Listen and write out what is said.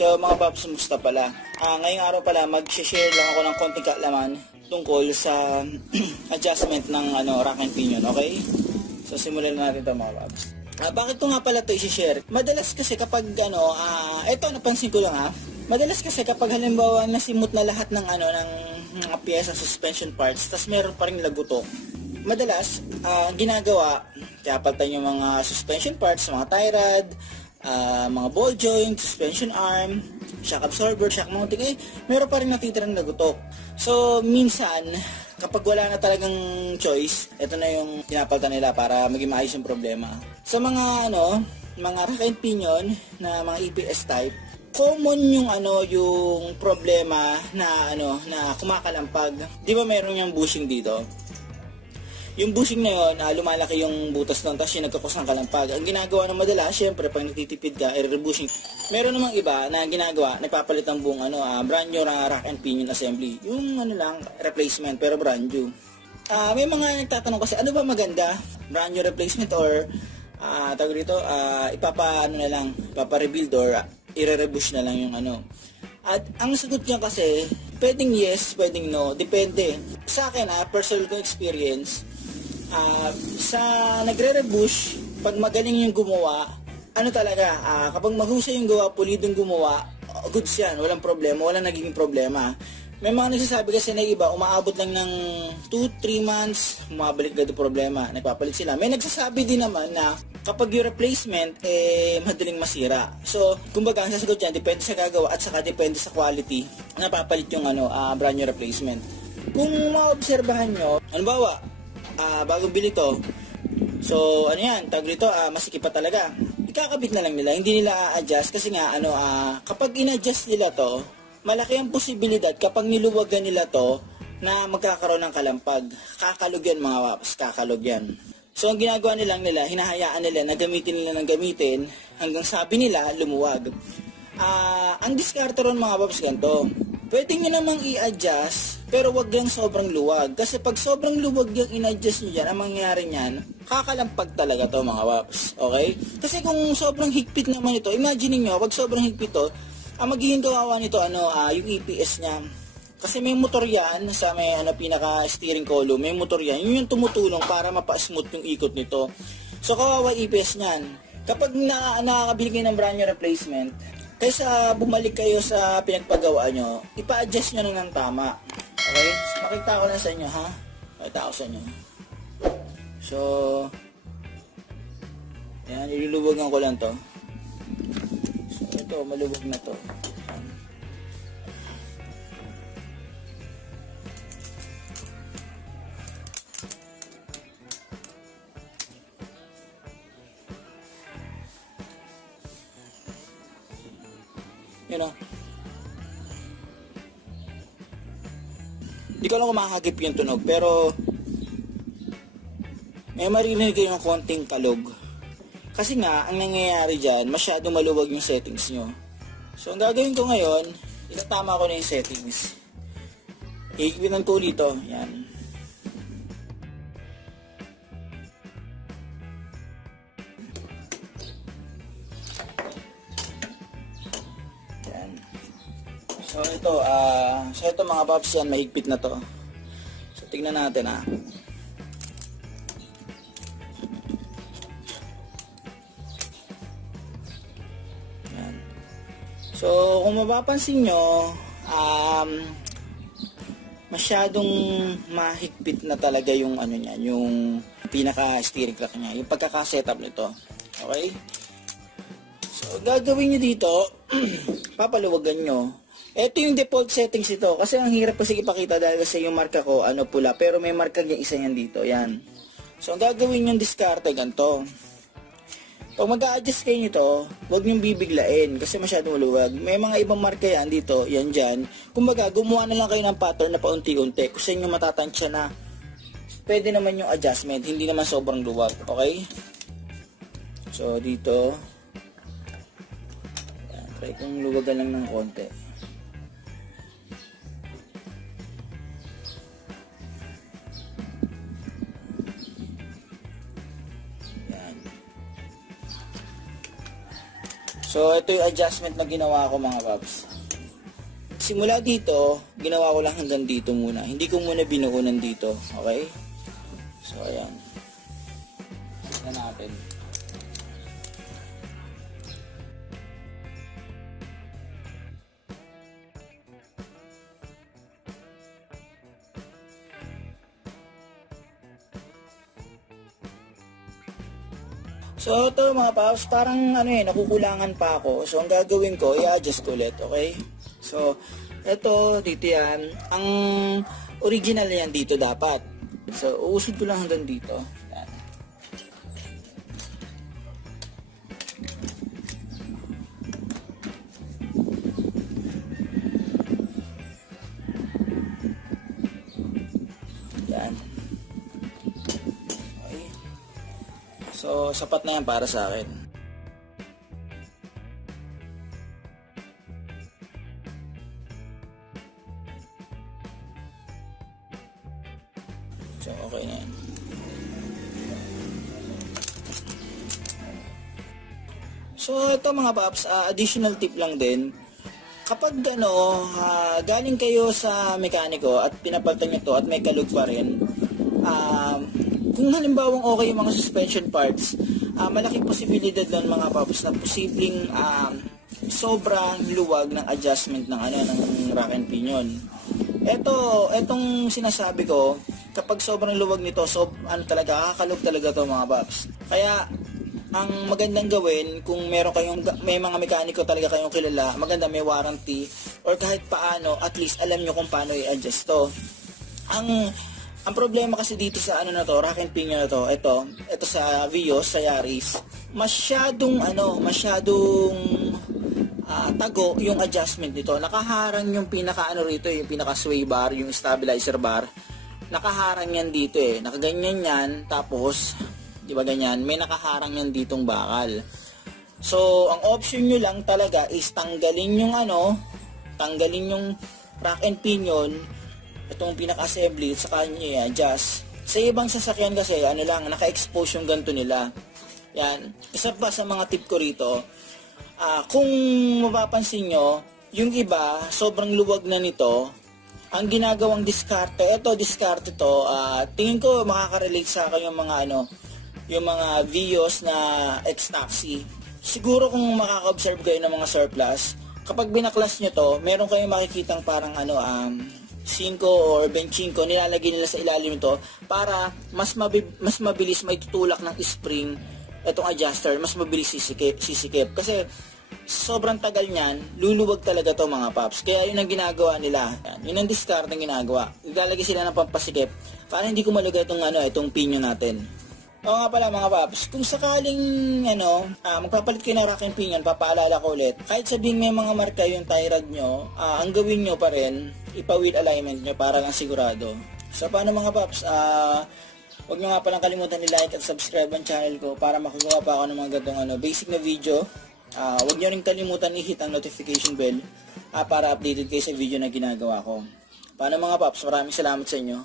So mga paps, musta pala? Ngayong araw pala, mag-share lang ako ng konting kaalaman tungkol sa adjustment ng rack and pinion, okay? So simulan natin ito mga paps. Bakit ko nga pala ito i-share? Madalas kasi kapag ito napansin ko lang madalas kasi kapag halimbawa nasimot na lahat ng mga piyesa, suspension parts, tas meron pa rin lagutok. Madalas, ginagawa, kaya palitan yung mga suspension parts, mga tie rod, mga ball joint, suspension arm, shock absorber, shock mounting, meron pa rin natitirang lagutok. So, minsan, kapag wala na talagang choice, ito na yung pinapalitan nila para maging maayos yung problema. Sa mga, mga rack and pinion na mga EPS type, common yung yung problema na na kumakalampag. 'Di ba meron yung bushing dito? Yung bushing na yun, lumalaki yung butas doon, tapos yung nagkakos ng kalampag. Ang ginagawa ng madalas, syempre, pag nagtitipid ka, i-rebushing. Meron namang iba na ginagawa, nagpapalit ang buong brand new rack and pinion assembly. Yung replacement, pero brand new. May mga nagtatanong kasi, ano ba maganda? Brand new replacement or, tawag dito, ipapa-rebuild or i-rebush na lang yung At ang sagot niya kasi, pwedeng yes, pwedeng no, depende. Sa akin, personal ko experience, sa nagre-rebush, pag magaling yung gumawa, kapag mahusay yung gawa, pulidong gumawa, goods yan, walang problema, walang naging problema. May mga nagsasabi kasi na iba, umaabot lang ng 2-3 months, umabalik na yung problema, nagpapalit sila. May nagsasabi din naman na kapag yung replacement, madaling masira. So, kumbaga, ang sasagot yan, depende sa gagawa at saka depende sa quality, napapalit yung brand new replacement. Kung maobserbahan nyo, halimbawa, bagong bili to, so, tawag dito, masikip pa talaga. Ikakabit na lang nila, hindi nila a-adjust kasi nga, kapag in-adjust nila to, malaki ang posibilidad kapag niluwagan nila to na magkakaroon ng kalampag. Kakalog yan mga paps, kakalog yan. So ang ginagawa nila, hinahayaan nila na gamitin nila ng gamitin hanggang sabi nila lumuwag. Ang diskarte ron mga paps ganito. Pwede nyo namang i-adjust pero wag lang sobrang luwag. Kasi pag sobrang luwag yung in-adjust nyo dyan, ang mangyayari nyan, kakalampag talaga to mga paps. Okay? Kasi kung sobrang higpit naman ito, imagine nyo, pag sobrang higpit to, ang magiging kawawa nito, yung EPS niya. Kasi may motor yan, sa may pinaka-steering column, may motor yan. Yun yung tumutulong para mapa-smooth yung ikot nito. So, kawawa EPS niyan. Kapag nakakabili kayo ng brand new replacement, kaysa bumalik kayo sa pinagpagawa nyo, ipa-adjust nyo lang ng tama. Okay? So, makita ko lang sa inyo, ha? Makita ko sa inyo. So, yan, iluluwagan ko lang to. Ito, maluwag na to. Hindi ko lang kumakagip yung tunog, pero may maririnig kayo ng konting kalog. Kasi nga, ang nangyayari dyan, masyado maluwag yung settings nyo. So, ang gagawin ko ngayon, itatama ko na yung settings. Higpitan ko ulit ito. Yan. Yan. So, ito mga paps yan, mahigpit na to. So, tingnan natin So, kung mapapansin nyo, masyadong mahigpit na talaga yung yung pinaka-steering clock niya, yung pagkaka-setup nito. Okay? So, gagawin nyo dito, papaluwagan nyo. Ito yung default settings ito, kasi ang hirap kasi ipakita dahil kasi yung marka ko, pula, pero may marka niya isa yan dito, yan. So, ang gagawin yung diskarte, ganito. Pag mag-a-adjust kayo nito, huwag niyong bibiglain kasi masyadong maluwag. May mga ibang marka yan dito, yan dyan. Kumbaga, gumawa na lang kayo ng pattern na paunti-unti. Kung sa inyo matatansya na, pwede naman yung adjustment, hindi naman sobrang luwag. Okay? So, dito, yan, try kong luwagan lang ng konti. So, ito yung adjustment na ginawa ko mga paps. Simula dito, ginawa ko lang hanggang dito muna. Hindi ko muna binuunan dito. Okay? So, ayan. Tignan natin. So, ito mga paps, parang nakukulangan pa ako. So, ang gagawin ko, i-adjust ko ulit, okay? So, ito, dito yan. Ang original yan dito dapat. So, uusod ko lang hanggang dito. Yan. Yan. So, sapat na yan para sa akin. So, okay na yan. So, ito mga paps, additional tip lang din. Kapag galing kayo sa mekaniko at pinapalitan nyo to at may kalug pa rin, kung halimbawang okay yung mga suspension parts, malaking posibilidad ng mga paps na posibleng sobrang luwag ng adjustment ng rack and pinion. Etong sinasabi ko, kapag sobrang luwag nito, kakalog talaga to mga paps. Kaya ang magandang gawin, kung may mga mekaniko talaga kayong kilala, maganda may warranty, or kahit paano, at least alam nyo kung paano i-adjust to. Ang problema kasi dito sa rack and pinion na to, ito sa Vios, sa Yaris, masyadong tago yung adjustment nito. Nakaharang yung rito, yung pinaka sway bar, yung stabilizer bar. Nakaharang yan dito nakaganyan yan, tapos, di ba ganyan, may nakaharang yan ditong bakal. So, ang option nyo lang talaga is tanggalin yung rack and pinion, itong pinaka-assembly, saka nyo i-adjust. Sa ibang sasakyan kasi, naka-expose yung ganito nila. Yan. Isa pa sa mga tip ko rito, kung mapapansin nyo, yung iba, sobrang luwag na nito, ang ginagawang diskarte to, tingin ko makaka-relate sa akin yung mga Vios na ex-taxi. Siguro kung makaka-observe kayo ng mga surplus, kapag binaklas nyo to, meron kayong makikitang parang 5 or 25 nilalagay nila sa ilalim nito para mas mabilis may tutulak ng spring itong adjuster, mas mabilis sisikip kasi sobrang tagal niyan, luluwag talaga to mga paps. Kaya yun ang ginagawa nila, yun ang discard ng ginagawa, nilalagay sila ng pampasikip para hindi ko malagay itong pinion natin. Oo nga pala mga paps, kung sakaling magpapalit kayo ng rack and pinion, papaalala ko ulit, kahit sabihin may mga marka yung tie rod nyo, ang gawin nyo pa rin, ipa-wheel alignment nyo para lang sigurado. So paano mga paps, huwag nyo nga palang kalimutan i-like at subscribe ang channel ko para makagawa pa ako ng mga gantong basic na video. Huwag nyo rin kalimutan i-hit ang notification bell para updated kayo sa video na ginagawa ko. Paano mga paps, maraming salamat sa inyo.